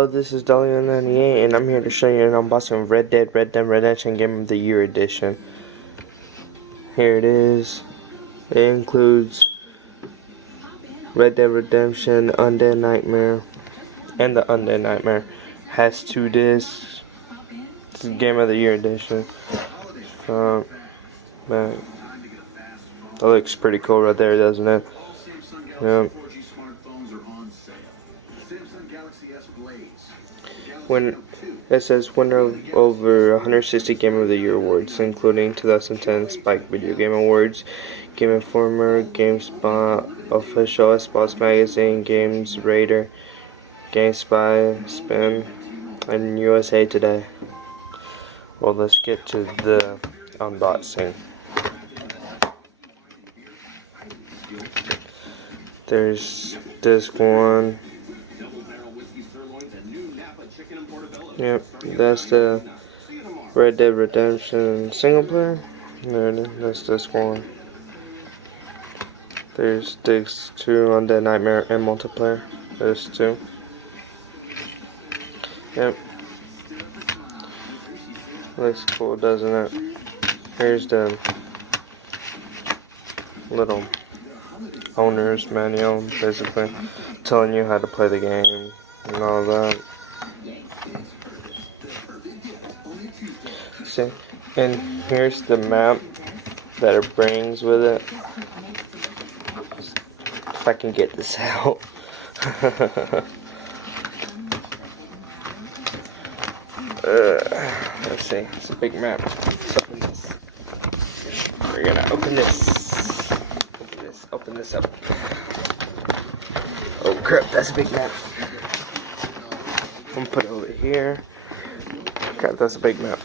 Hello, this is Dolly98 and I'm here to show you an unboxing of Red Dead Redemption Game of the Year Edition. Here it is. It includes Red Dead Redemption, Undead Nightmare, and the Undead Nightmare. Has 2 discs. This is Game of the Year Edition. Front, back. That looks pretty cool right there, doesn't it? Yep. When it says winner of over 160 Game of the Year awards, including 2010 Spike Video Game Awards, Game Informer, GameSpot, Official Xbox Magazine, Games Radar, GameSpy, Spin, and USA Today. Well, let's get to the unboxing. There's disc 1. Yep, that's the Red Dead Redemption single player. There it is, that's disc 1. There's disc 2, Undead Nightmare and multiplayer. There's 2. Yep. Looks cool, doesn't it? Here's the little owner's manual, basically telling you how to play the game and all that. See, and here's the map that it brings with it. If I can get this out. Let's see, it's a big map. Let's open this. We're gonna open this. Open this up. Oh crap, that's a big map. I'm gonna put it over here. Crap, that's a big map.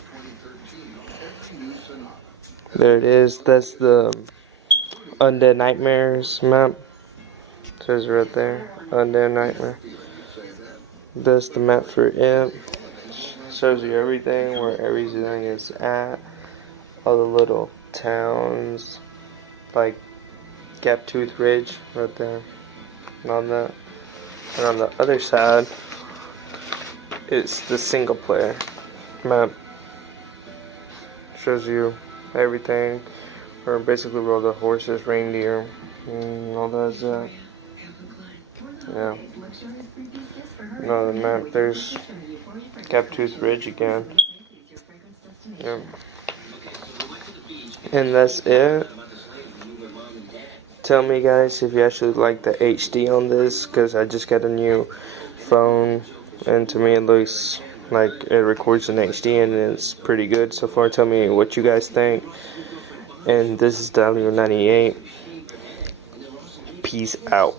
There it is. That's the Undead Nightmares map. It says right there, Undead Nightmare. That's the map for it. Shows you everything, where everything is at. All the little towns, like Gaptooth Ridge, right there, and all that. And on the other side, it's the single player map. Shows you everything, or basically where all the horses, reindeer, and all that stuff. Yeah. Another map. There's Gaptooth Ridge again. Yep. And that's it. Tell me, guys, if you actually like the HD on this, because I just got a new phone, and to me it looks like it records in HD and it's pretty good so far. Tell me what you guys think. And this is Dolly98. Peace out.